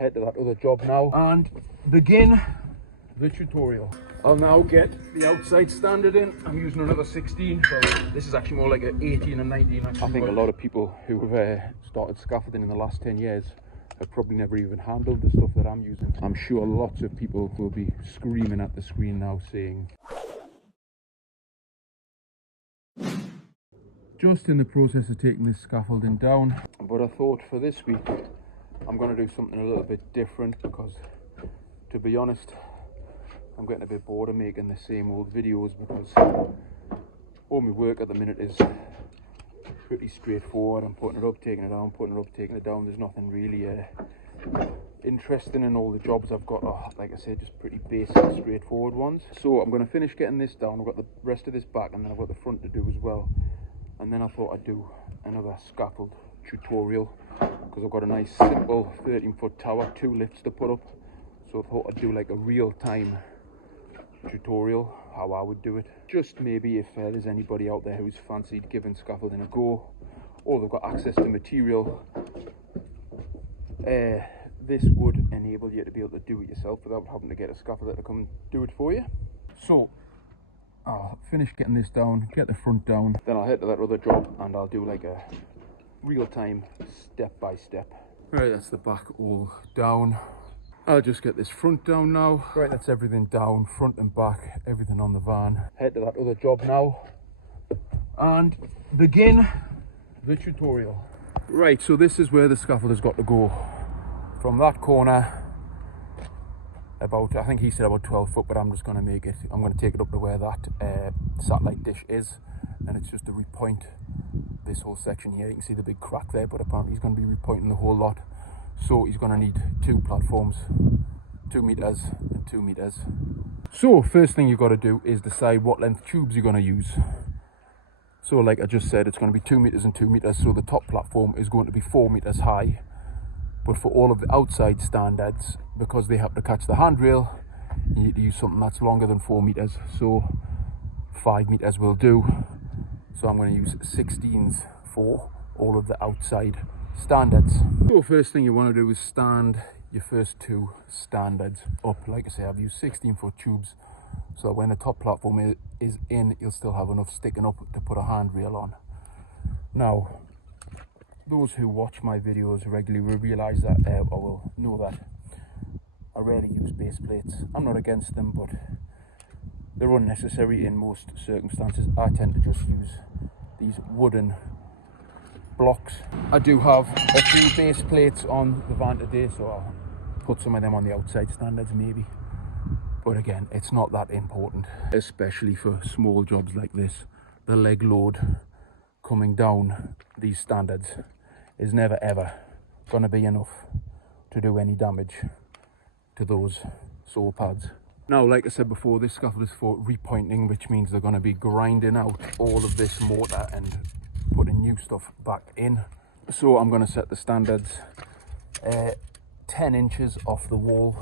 head to that other job now and begin the tutorial. I'll now get the outside standard in. I'm using another 16. Well, this is actually more like an 18 and 19 actually. I think a lot of people who have started scaffolding in the last 10 years have probably never even handled the stuff that I'm using. I'm sure lots of people will be screaming at the screen now saying, just in the process of taking this scaffolding down, but I thought for this week I'm going to do something a little bit different because, to be honest, I'm getting a bit bored of making the same old videos because all my work at the minute is pretty straightforward. I'm putting it up, taking it down, putting it up, taking it down. There's nothing really interesting, in all the jobs I've got are, like I said, just pretty basic, straightforward ones. So I'm going to finish getting this down. I've got the rest of this back and then I've got the front to do as well. And then I thought I'd do another scaffold tutorial because I've got a nice simple 13-foot tower, 2 lifts to put up. So I thought I'd do like a real-time tutorial how I would do it. Just maybe if there's anybody out there who's fancied giving scaffolding a go, or they've got access to material, this would enable you to be able to do it yourself without having to get a scaffolder to come do it for you. So I'll finish getting this down, get the front down, then I'll head to that other job and I'll do like a real-time step-by-step. Right, that's the back all down. I'll just get this front down now. Right, that's everything down, front and back, everything on the van. Head to that other job now and begin the tutorial. Right, so this is where the scaffold has got to go. From that corner, about, I think he said about 12 foot, but I'm just going to make it, I'm going to take it up to where that satellite dish is, and it's just to repoint this whole section here. You can see the big crack there, but apparently he's going to be repointing the whole lot. So he's going to need 2 platforms, 2 meters and 2 meters. So first thing you've got to do is decide what length tubes you're going to use. So like I just said, it's going to be 2 meters and 2 meters. So the top platform is going to be 4 meters high. But for all of the outside standards, because they have to catch the handrail, you need to use something that's longer than 4 meters. So 5 meters will do. So I'm going to use 16s for all of the outside standards. So first thing you want to do is stand your first 2 standards up. Like I say, I've used 16-foot tubes so that when the top platform is in, you'll still have enough sticking up to put a handrail on. Now, those who watch my videos regularly will realise that, or will know that I rarely use base plates. I'm not against them, but they're unnecessary in most circumstances. I tend to just use these wooden blocks. I do have a few base plates on the van today, so I'll put some of them on the outside standards maybe. But again, it's not that important, especially for small jobs like this. The leg load coming down these standards is never ever going to be enough to do any damage to those sole pads. Now, like I said before, this scaffold is for repointing, which means they're going to be grinding out all of this mortar and putting new stuff back in. So I'm going to set the standards 10 inches off the wall,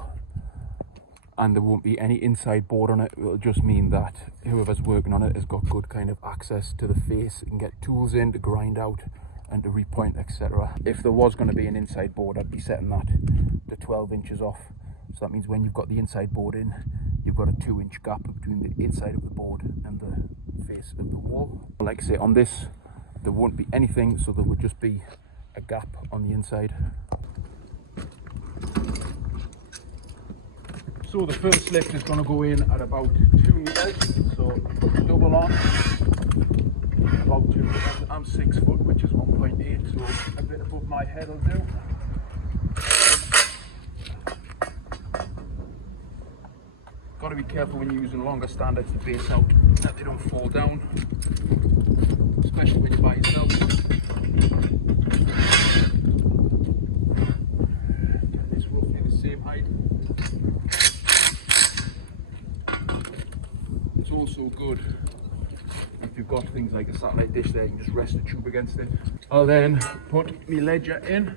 and there won't be any inside board on it. It'll just mean that whoever's working on it has got good kind of access to the face and get tools in to grind out and to repoint, etc. If there was going to be an inside board, I'd be setting that to 12 inches off. So that means when you've got the inside board in, you've got a 2-inch gap between the inside of the board and the face of the wall. Like I say, on this there won't be anything, so there would just be a gap on the inside. So the first lift is going to go in at about 2 meters, so double on, about 2 meters. I'm 6 foot, which is 1.8, so a bit above my head will do. Got to be careful when you're using longer standards to base out that they don't fall down, especially when you're by yourself. Get this roughly the same height. It's also good if you've got things like a satellite dish there, you can just rest the tube against it. I'll then put my ledger in.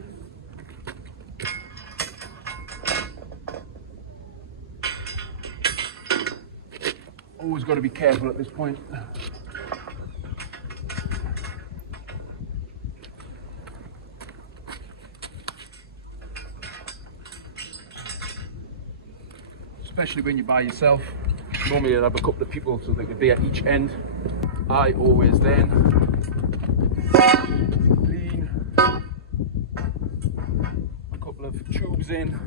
Always got to be careful at this point. especially when you're by yourself. Normally I'd have a couple of people so they could be at each end. I always then lean a couple of tubes in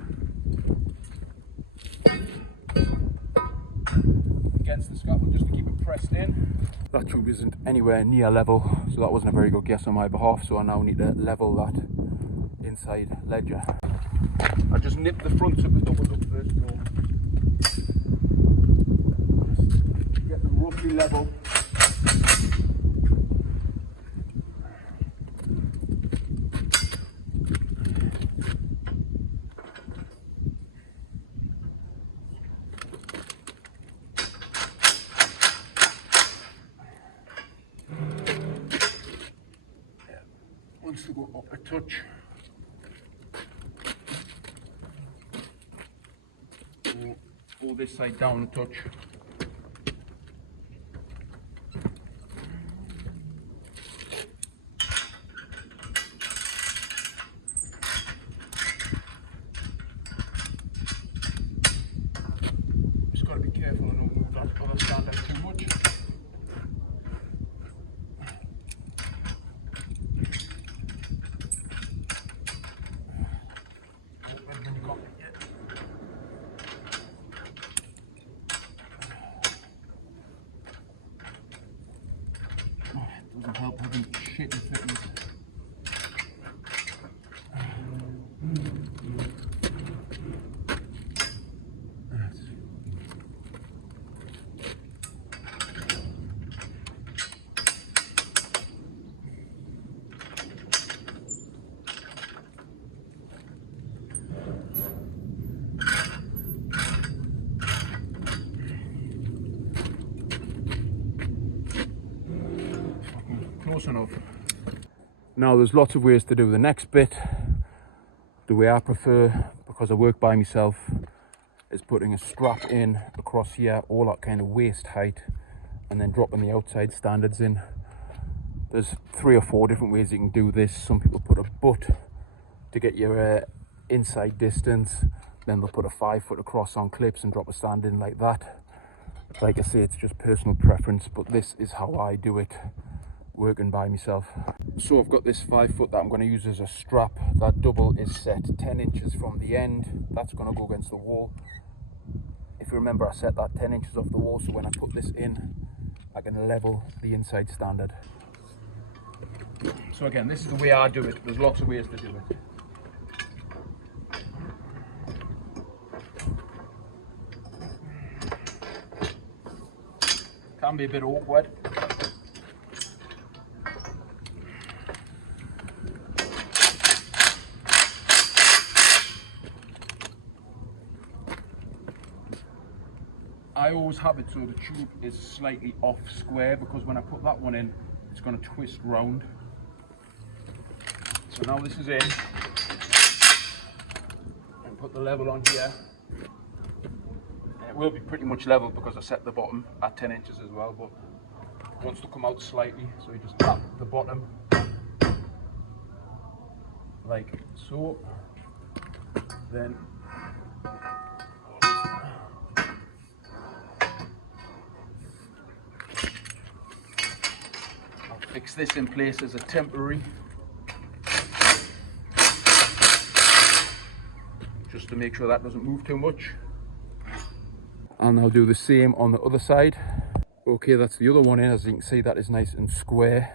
against the scaffold just to keep it pressed in. That tube isn't anywhere near level, so that wasn't a very good guess on my behalf, so I now need to level that inside ledger. I just nip the fronts of the doubles up first though. Get them roughly level. Once they go up a touch, pull this side down a touch. Just got to be careful and not move that other stand out too much. Doesn't help having shitty fittings. Close enough. Now there's lots of ways to do the next bit. The way I prefer, because I work by myself, is putting a strap in across here, all that kind of waist height, and then dropping the outside standards in. There's 3 or 4 different ways you can do this. Some people put a butt to get your inside distance, then they'll put a 5 foot across on clips and drop a stand in like that. Like I say, it's just personal preference, but this is how I do it working by myself. So I've got this 5 foot that I'm going to use as a strap. That double is set 10 inches from the end. That's going to go against the wall. If you remember, I set that 10 inches off the wall, so when I put this in, I can level the inside standard. So again, this is the way I do it. There's lots of ways to do it. Can be a bit awkward. I always have it so the tube is slightly off square, because when I put that one in, it's going to twist round. So now this is in, and put the level on here. And it will be pretty much level because I set the bottom at 10 inches as well, but it wants to come out slightly, so you just tap the bottom like so. Then fix this in place as a temporary, just to make sure that doesn't move too much. I'll now do the same on the other side. Okay, that's the other one in. As you can see, that is nice and square.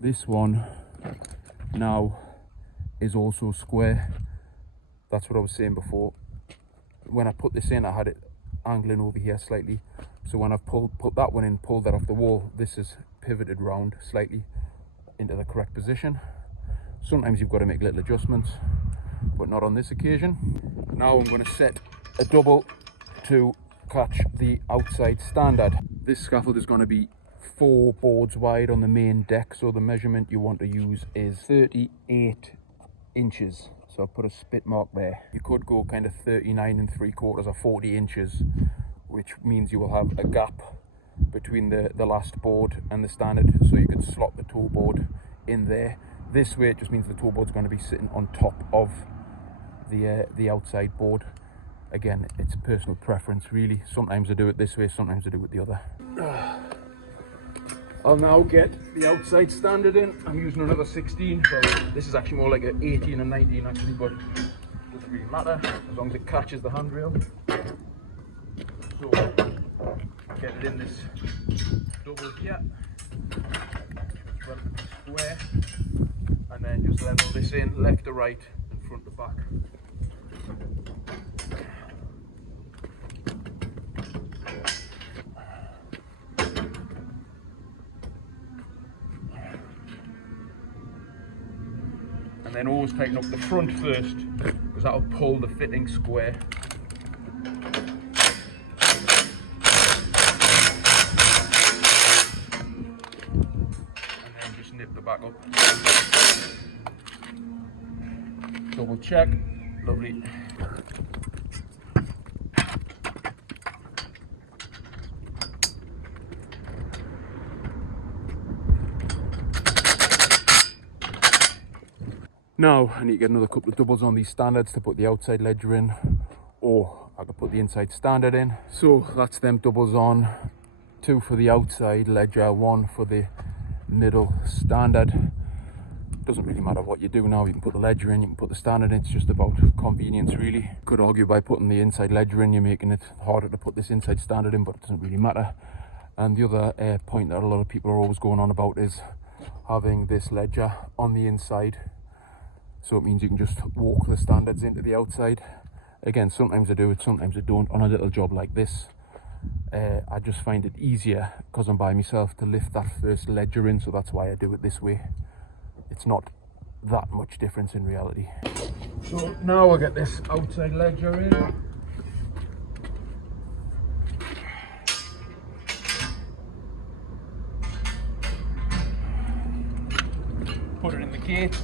This one now is also square. That's what I was saying before. When I put this in, I had it angling over here slightly. So when I've put that one in, pulled that off the wall, this is pivoted round slightly into the correct position. Sometimes you've got to make little adjustments, but not on this occasion. Now I'm going to set a double to catch the outside standard. This scaffold is going to be 4 boards wide on the main deck, so the measurement you want to use is 38 inches. So I've put a spit mark there. You could go kind of 39 3/4 or 40 inches, which means you will have a gap between the last board and the standard, so you could slot the toe board in there. This way it just means the toe board's going to be sitting on top of the outside board. Again, it's personal preference really. Sometimes I do it this way, sometimes I do it the other. I'll now get the outside standard in. I'm using another 16, so this is actually more like an 18 and 19 actually, but it doesn't really matter as long as it catches the handrail. So get it in this double here, square, and then just level this in left to right and front to back. And then always tighten up the front first, because that'll pull the fitting square. And then just nip the back up. Double check, lovely. Now I need to get another couple of doubles on these standards to put the outside ledger in, or I could put the inside standard in. So that's them doubles on, 2 for the outside ledger, 1 for the middle standard. Doesn't really matter what you do now, you can put the ledger in, you can put the standard in, it's just about convenience really. Could argue by putting the inside ledger in, you're making it harder to put this inside standard in, but it doesn't really matter. And the other point that a lot of people are always going on about is having this ledger on the inside. So it means you can just walk the standards into the outside. Again, sometimes I do it, sometimes I don't. On a little job like this, I just find it easier, because I'm by myself, to lift that first ledger in, so that's why I do it this way. It's not that much difference in reality. So now I get this outside ledger in. Put it in the gate.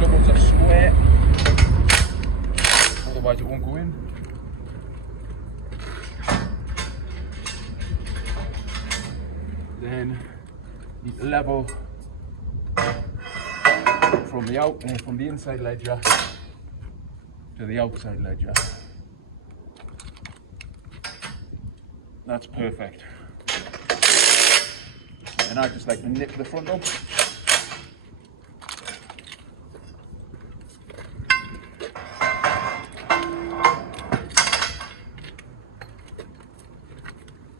Doubles are square, otherwise it won't go in. Then need to level from the inside ledger to the outside ledger. That's perfect. And I just like to nip the front up.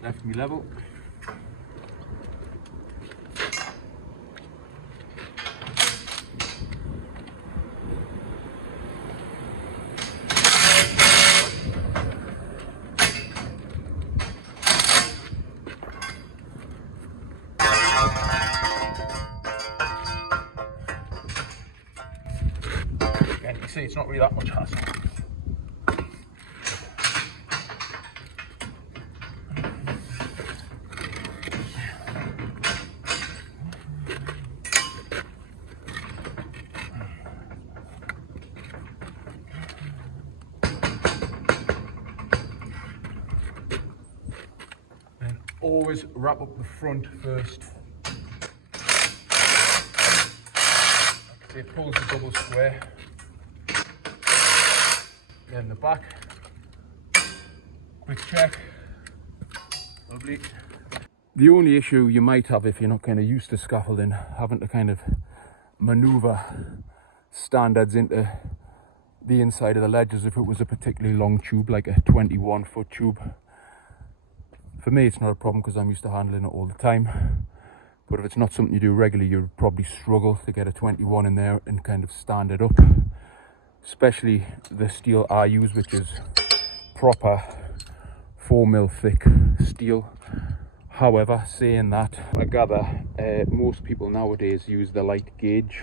Left me level. Again, you can see it's not really that much hassle. Always wrap up the front first. It pulls the double square. Then the back. Quick check. Lovely. The only issue you might have if you're not kind of used to scaffolding, having to kind of maneuver standards into the inside of the ledges if it was a particularly long tube, like a 21-foot tube. For me, it's not a problem because I'm used to handling it all the time. But if it's not something you do regularly, you'd probably struggle to get a 21 in there and kind of stand it up. Especially the steel I use, which is proper 4mm thick steel. However, saying that, I gather most people nowadays use the light gauge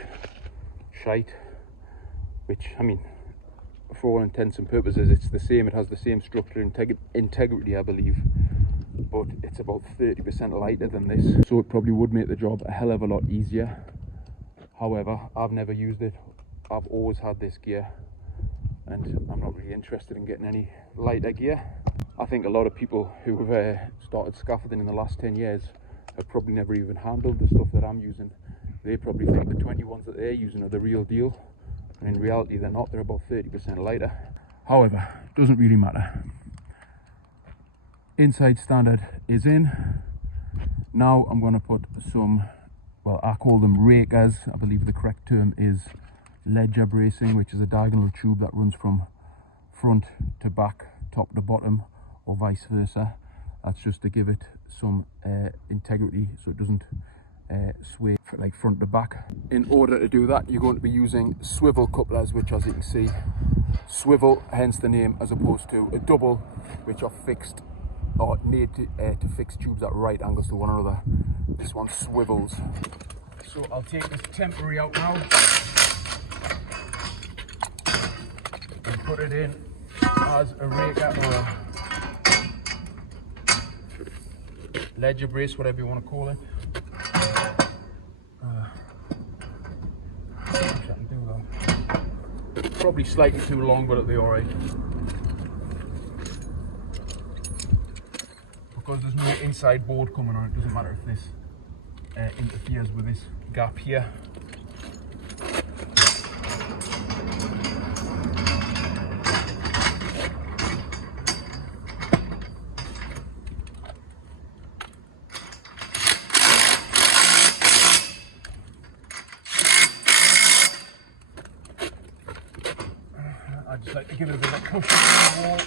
shite, which, I mean, for all intents and purposes, it's the same. It has the same structure integrity, I believe. But it's about 30% lighter than this, so it probably would make the job a hell of a lot easier. However, I've never used it. I've always had this gear, and I'm not really interested in getting any lighter gear. I think a lot of people who have started scaffolding in the last 10 years have probably never even handled the stuff that I'm using. They probably think the 21s that they're using are the real deal, And in reality they're not, they're about 30% lighter. However, doesn't really matter. Inside standard is in. Now I'm going to put some, well, I call them rakers. I believe the correct term is ledger bracing, which is a diagonal tube that runs from front to back, top to bottom, or vice versa. That's just to give it some integrity so it doesn't sway like front to back. In order to do that, you're going to be using swivel couplers, which, as you can see, swivel, hence the name, as opposed to a double, which are fixed or made to fix tubes at right angles to one another. This one swivels. So I'll take this temporary out now and put it in as a raker or a ledger brace, whatever you want to call it. I can do that. Probably slightly too long, but it'll be alright. Because there's no inside board coming on, it doesn't matter if this interferes with this gap here. I just like to give it a bit of cushion to the wall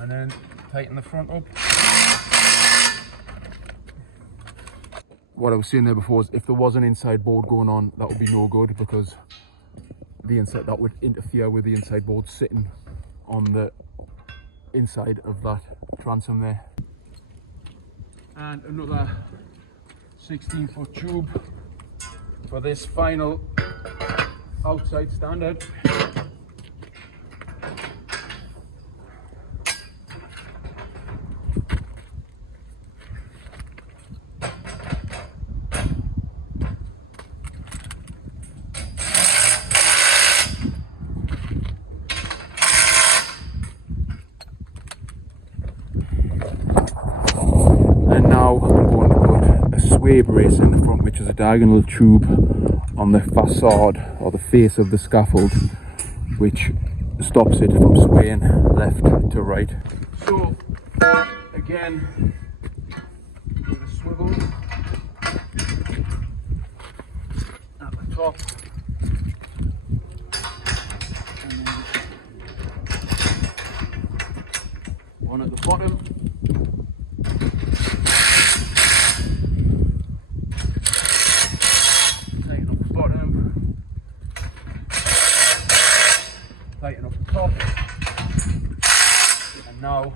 and then tighten the front up. What I was saying there before is if there was an inside board going on, that would be no good, because the inside, that would interfere with the inside board sitting on the inside of that transom there. And another 16-foot tube for this final outside standard. Sway brace in the front, which is a diagonal tube on the facade or the face of the scaffold, which stops it from swaying left to right. So again, with a swivel at the top, and then one at the bottom. Tighten up the top, and now,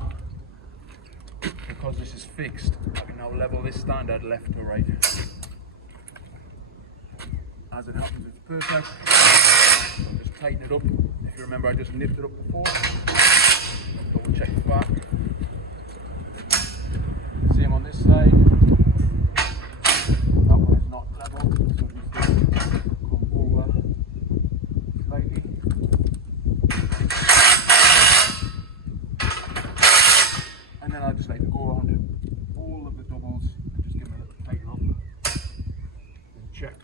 because this is fixed, I can now level this standard left to right. As it happens, it's perfect. I'll just tighten it up. If you remember, I just nipped it up before. Double check the back. Same on this side. That one is not level, so just come over slightly. And then I just like to go around all of the doubles and just give them a little tighten up and check.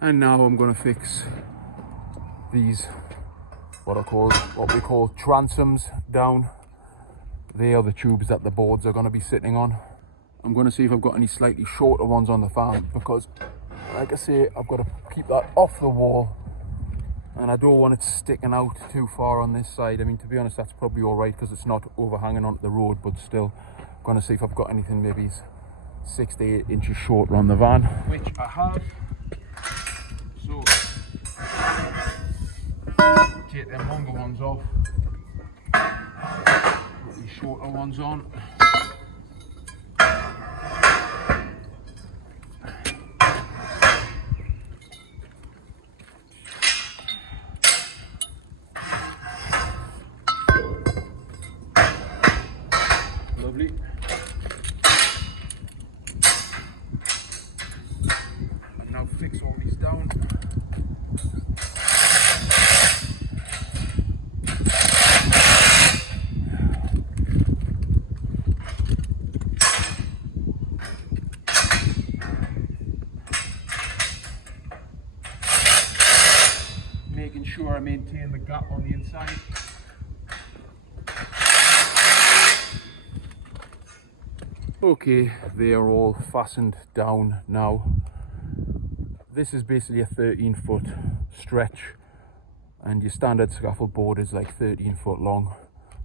And now I'm going to fix these, what we call transoms down. They are the tubes that the boards are going to be sitting on. I'm going to see if I've got any slightly shorter ones on the fan, because like I say, I've got to keep that off the wall and I don't want it sticking out too far on this side. I mean, to be honest, that's probably all right because it's not overhanging onto the road, but still, I'm going to see if I've got anything maybe 6 to 8 inches shorter on the van, which I have. So take them longer ones off, put these shorter ones on. Lovely. And now fix all these down. sure I maintain the gap on the inside. Okay, they are all fastened down now. This is basically a 13-foot stretch, and your standard scaffold board is like 13 foot long,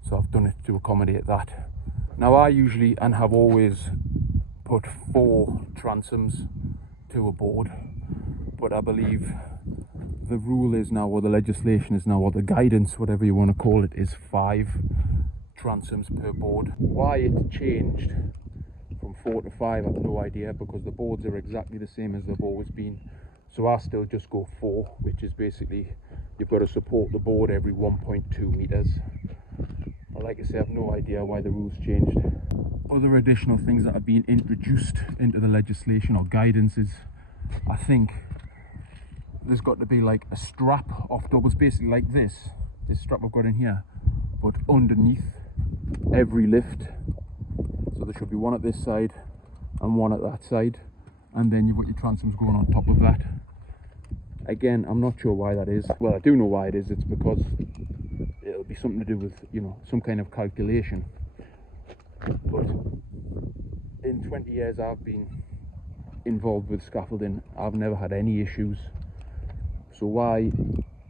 so I've done it to accommodate that. Now I usually and have always put 4 transoms to a board, but I believe the rule is now, or the legislation is now, or the guidance, whatever you want to call it, is 5 transoms per board. Why it changed from 4 to 5, I have no idea, because the boards are exactly the same as they've always been. So I still just go 4, which is basically you've got to support the board every 1.2 meters. But like I say, I have no idea why the rules changed. Other additional things that have been introduced into the legislation or guidance is, I think there's got to be like a strap off doubles, basically like this strap I've got in here, but underneath every lift. So there should be one at this side and one at that side, and then you've got your transoms going on top of that. Again, I'm not sure why that is. Well, I do know why it is. It's because it'll be something to do with, you know, some kind of calculation. But in 20 years I've been involved with scaffolding, I've never had any issues. So why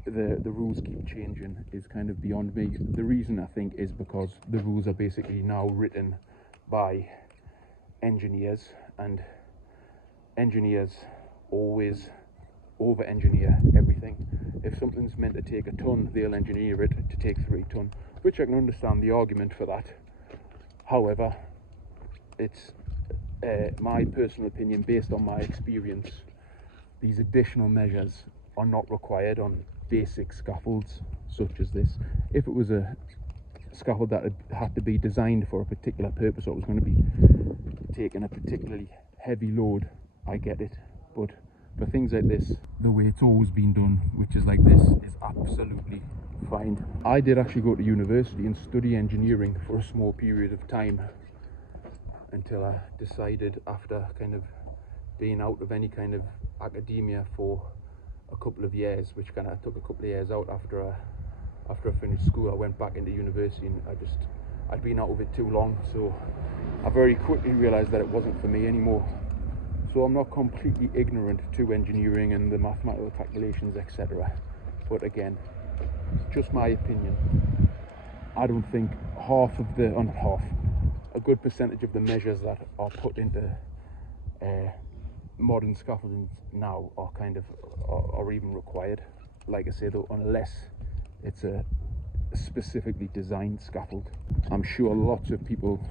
the rules keep changing is kind of beyond me. The reason, I think, is because the rules are basically now written by engineers, and engineers always over engineer everything. If something's meant to take a ton, they'll engineer it to take 3 ton, which I can understand the argument for that. However, it's my personal opinion, based on my experience, these additional measures are not required on basic scaffolds such as this. If it was a scaffold that had to be designed for a particular purpose, or it was going to be taking a particularly heavy load, I get it. But for things like this, the way it's always been done, which is like this, is absolutely fine. I did actually go to university and study engineering for a small period of time, until I decided, after kind of being out of any kind of academia for a couple of years, which kind of took a couple of years out after I finished school, I went back into university, and I'd been out of it too long, so I very quickly realized that it wasn't for me anymore. So I'm not completely ignorant to engineering and the mathematical calculations, etc. But again, just my opinion, I don't think a good percentage of the measures that are put into modern scaffolding now are even required. Like I say though, unless it's a specifically designed scaffold. I'm sure lots of people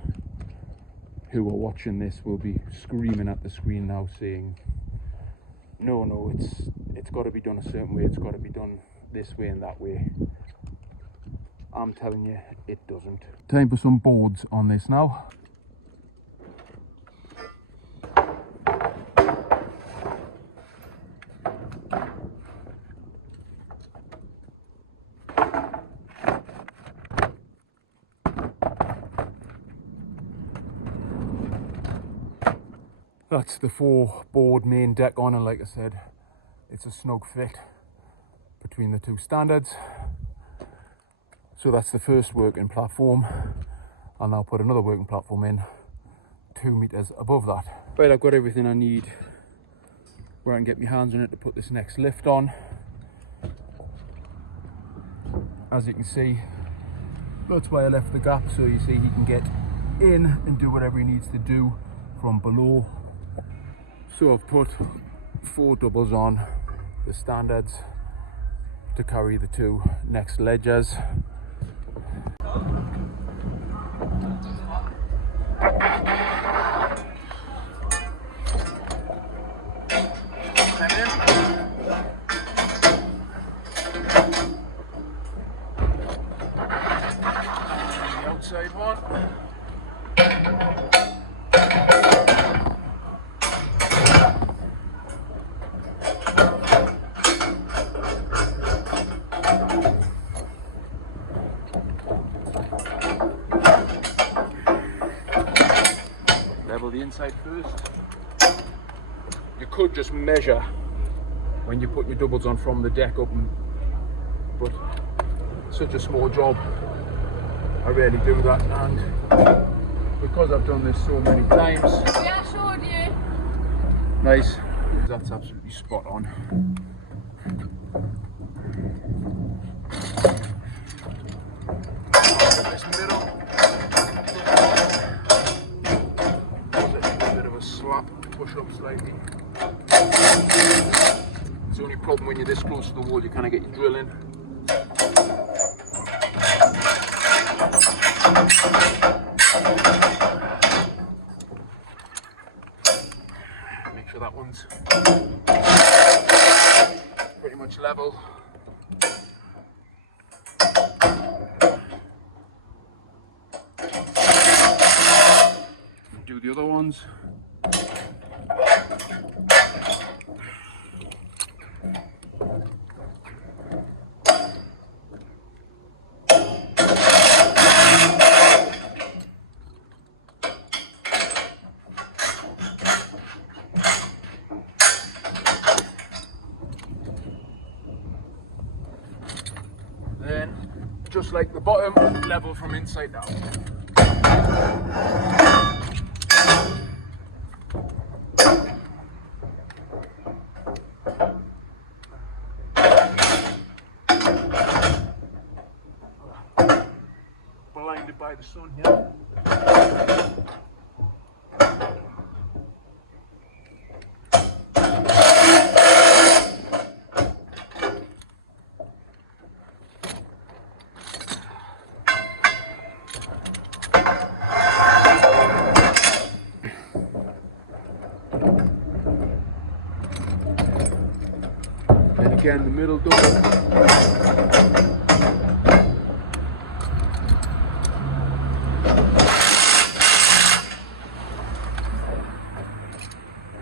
who are watching this will be screaming at the screen now saying, no, it's got to be done a certain way, it's got to be done this way and that way. I'm telling you, it doesn't. Time for some boards on this now. That's the 4-board main deck on, and like I said, it's a snug fit between the 2 standards. So that's the first working platform. I'll now put another working platform in 2 meters above that. Right, I've got everything I need where I can get my hands on it to put this next lift on. As you can see, that's why I left the gap, so you see he can get in and do whatever he needs to do from below. So I've put 4 doubles on the standards to carry the 2 next ledgers. The outside one. Level the inside first. You could just measure when you put your doubles on from the deck up and but such a small job, I rarely do that, and because I've done this so many times. Yeah, I showed you. Nice. That's absolutely spot on. This middle. A bit of a slap, push up slightly. It's the only problem when you're this close to the wall, you kind of get your drill in. Make sure that one's pretty much level. Do the other ones. Then, just like the bottom, level from inside out. Blinded by the sun here. And again, the middle door.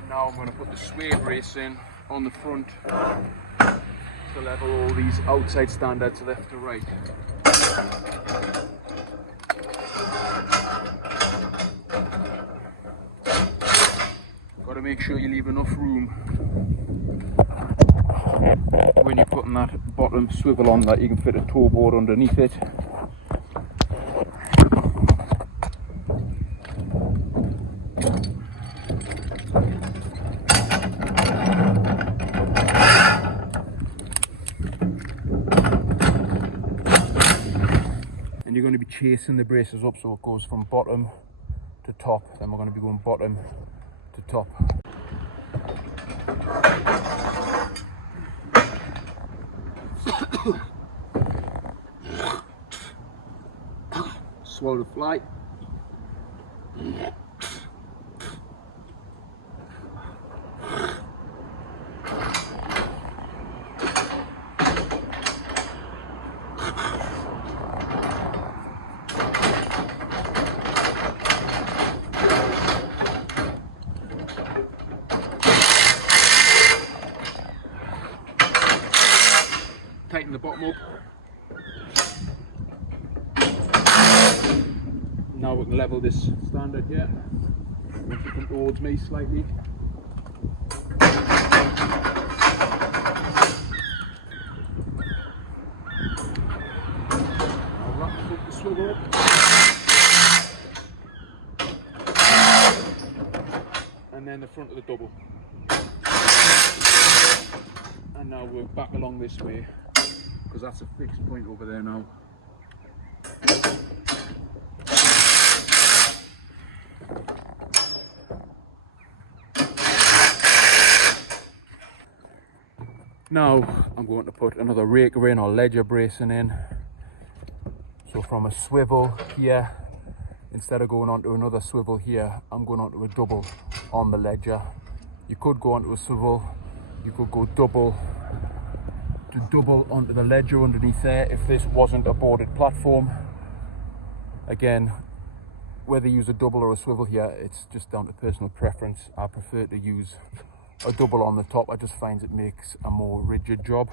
Now I'm going to put the sway brace in on the front to level all these outside standards left to right. Got to make sure you leave enough room when you're putting that bottom swivel on that you can fit a toe board underneath it. You're going to be chasing the braces up, so it goes from bottom to top, then we're going to be going bottom to top. Swallow the fly. Tighten the bottom up. Now we can level this standard here. Once you come towards me slightly. I'll wrap the swivel up. And then the front of the double. And now work back along this way, because that's a fixed point over there now. Now I'm going to put another raker in or ledger bracing in. So from a swivel here, instead of going onto another swivel here, I'm going onto a double on the ledger. You could go onto a swivel, you could go double onto the ledger underneath there if this wasn't a boarded platform. Again, whether you use a double or a swivel here, it's just down to personal preference. I prefer to use a double on the top. I just find it makes a more rigid job.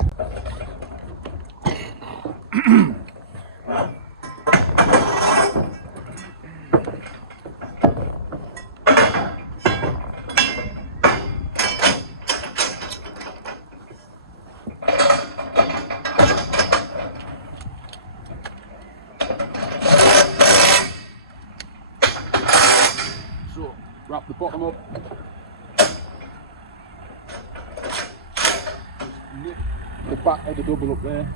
nip the back of the double up there.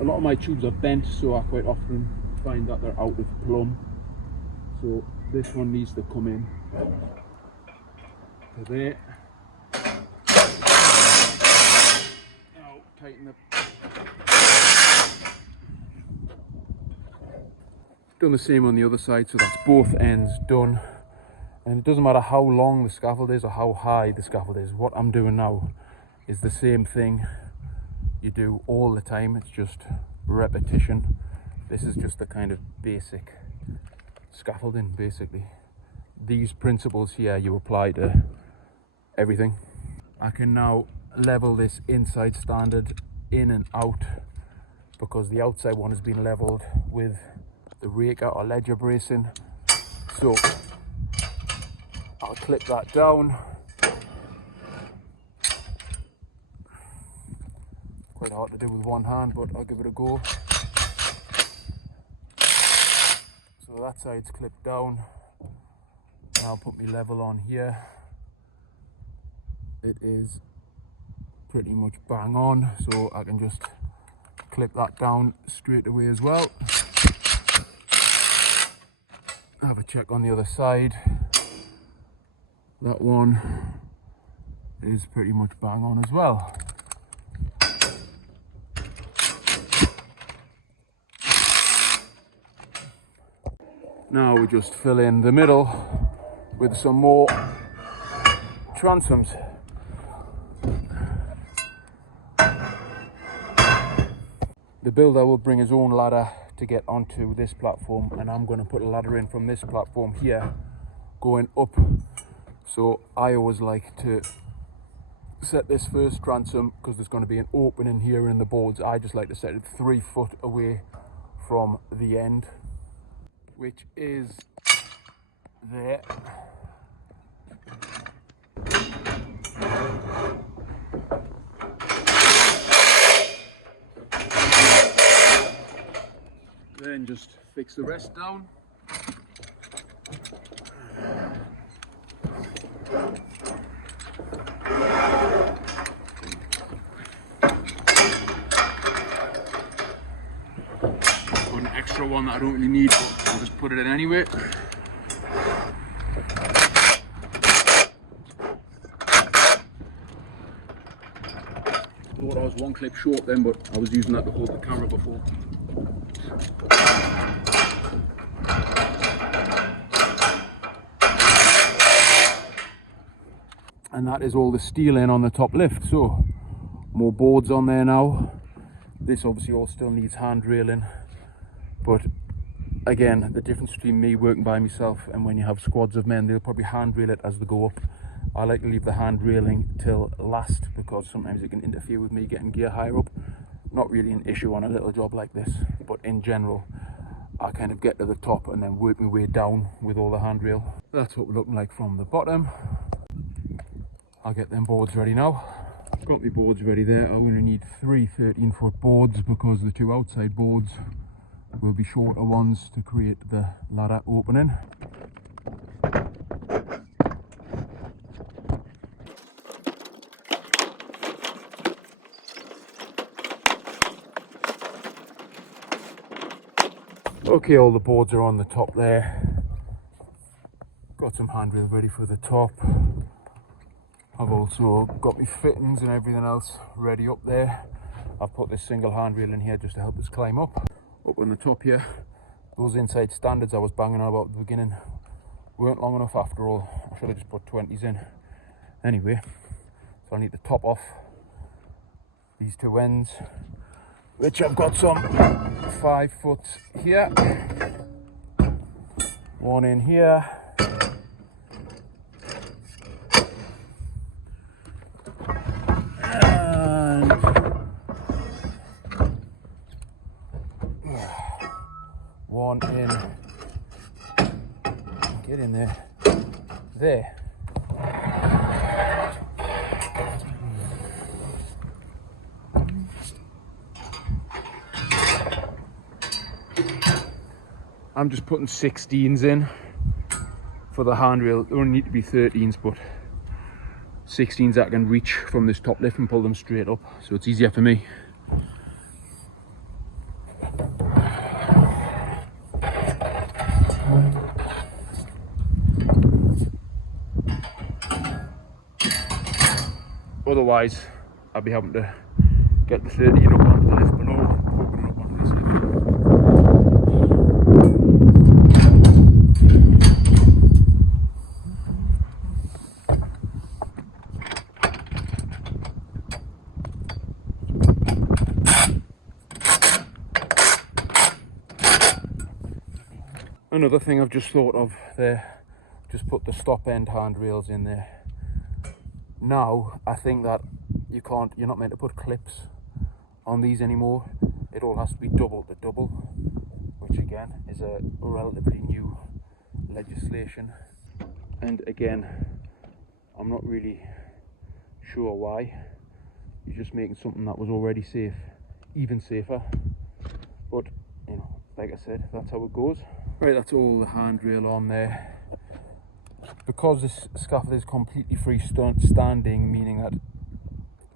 A lot of my tubes are bent, so I quite often find that they're out of plumb. So this one needs to come in to there. Now tighten the. Done the same on the other side, so that's both ends done. And it doesn't matter how long the scaffold is or how high the scaffold is. What I'm doing now is the same thing you do all the time. It's just repetition. This is just the kind of basic scaffolding, basically. These principles here you apply to everything. I can now level this inside standard in and out because the outside one has been leveled with the raker or ledger bracing. So I'll clip that down. Quite hard to do with one hand, but I'll give it a go. So that side's clipped down. And I'll put my level on here. It is pretty much bang on, so I can just clip that down straight away as well. Have a check on the other side. That one is pretty much bang on as well. Now we just fill in the middle with some more transoms. The builder will bring his own ladder to get onto this platform, and I'm going to put a ladder in from this platform here going up. So I always like to set this first transom because there's going to be an opening here in the boards. I just like to set it 3 foot away from the end, which is there. Then just fix the rest down. Got an extra one that I don't really need, but I'll just put it in anyway. Thought I was one clip short then, but I was using that to hold the camera before. And that is all the steel in on the top lift. So more boards on there now. This obviously all still needs hand railing, but again, the difference between me working by myself and when you have squads of men, they'll probably hand rail it as they go up. I like to leave the hand railing till last because sometimes it can interfere with me getting gear higher up. Not really an issue on a little job like this, but in general I kind of get to the top and then work my way down with all the handrail. That's what we're looking like from the bottom. I'll get them boards ready now. Got my boards ready there. I'm going to need 3 13-foot boards because the 2 outside boards will be shorter ones to create the ladder opening. Okay, all the boards are on the top there. Got some handrail ready for the top. I've also got my fittings and everything else ready up there. I've put this single handrail in here just to help us climb up. Up on the top here, those inside standards I was banging on about at the beginning weren't long enough after all. I should have just put 20s in. Anyway, so I need to top off these 2 ends, which I've got some 5 foot here, 1 in here, and 1 in, get in there, there. I'm just putting 16s in for the handrail. They only need to be 13s, but 16s that I can reach from this top lift and pull them straight up, so it's easier for me. Otherwise, I'd be having to get the 13 up onto the lift below, open it up onto this lift. Another thing I've just thought of there, just put the stop end handrails in there. Now I think that you're not meant to put clips on these anymore. It all has to be double to double, which again is a relatively new legislation. And again, I'm not really sure why. You're just making something that was already safe even safer. But you know, like I said, that's how it goes. Right, that's all the handrail on there. Because this scaffold is completely freestanding, meaning that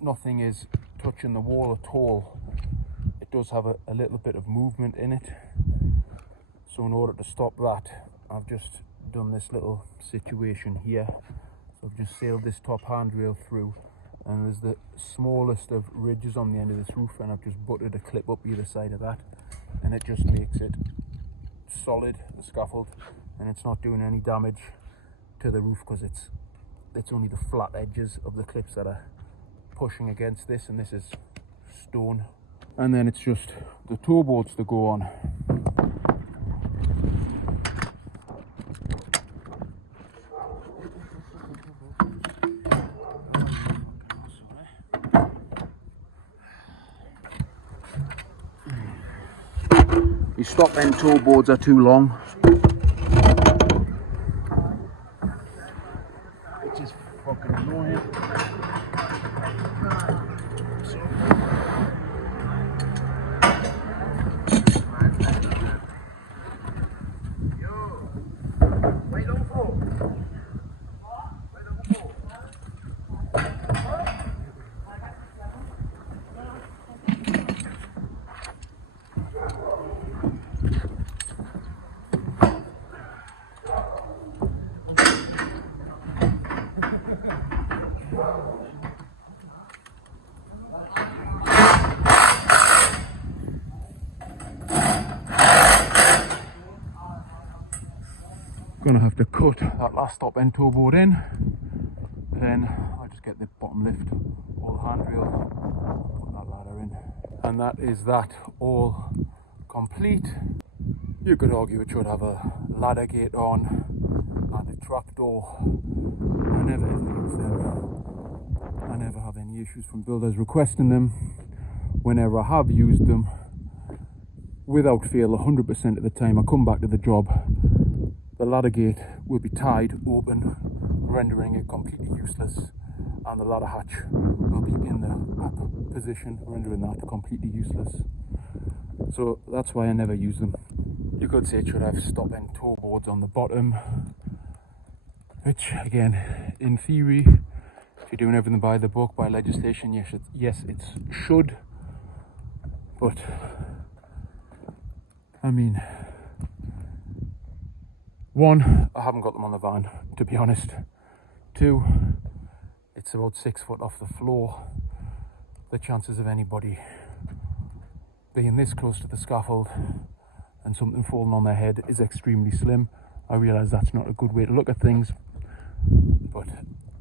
nothing is touching the wall at all, it does have a little bit of movement in it. So in order to stop that, I've just done this little situation here. So I've just sailed this top handrail through, and there's the smallest of ridges on the end of this roof, and I've just butted a clip up either side of that, and it just makes it solid, the scaffold, and it's not doing any damage to the roof because it's only the flat edges of the clips that are pushing against this, and this is stone. And then it's just the toe boards to go on. These stop end toe boards are too long, which is fucking annoying. Gonna have to cut that last stop end toe board in, then I'll just get the bottom lift, all the handrails, put that ladder in, and that is that all complete. You could argue it should have a ladder gate on and a trapdoor. I never ever use them. I never have any issues from builders requesting them. Whenever I have used them, without fail, 100% of the time I come back to the job, the ladder gate will be tied open, rendering it completely useless, and the ladder hatch will be in the up position, rendering that completely useless. So that's why I never use them. You could say it should have stop end toe boards on the bottom, which again, in theory, if you're doing everything by the book, by legislation, yes, it should. But I mean, one, I haven't got them on the van, to be honest. Two, it's about 6 foot off the floor. The chances of anybody being this close to the scaffold and something falling on their head is extremely slim. I realise that's not a good way to look at things, but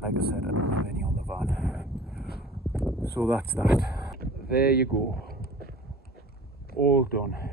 like I said, I don't have any on the van. So that's that. There you go. All done.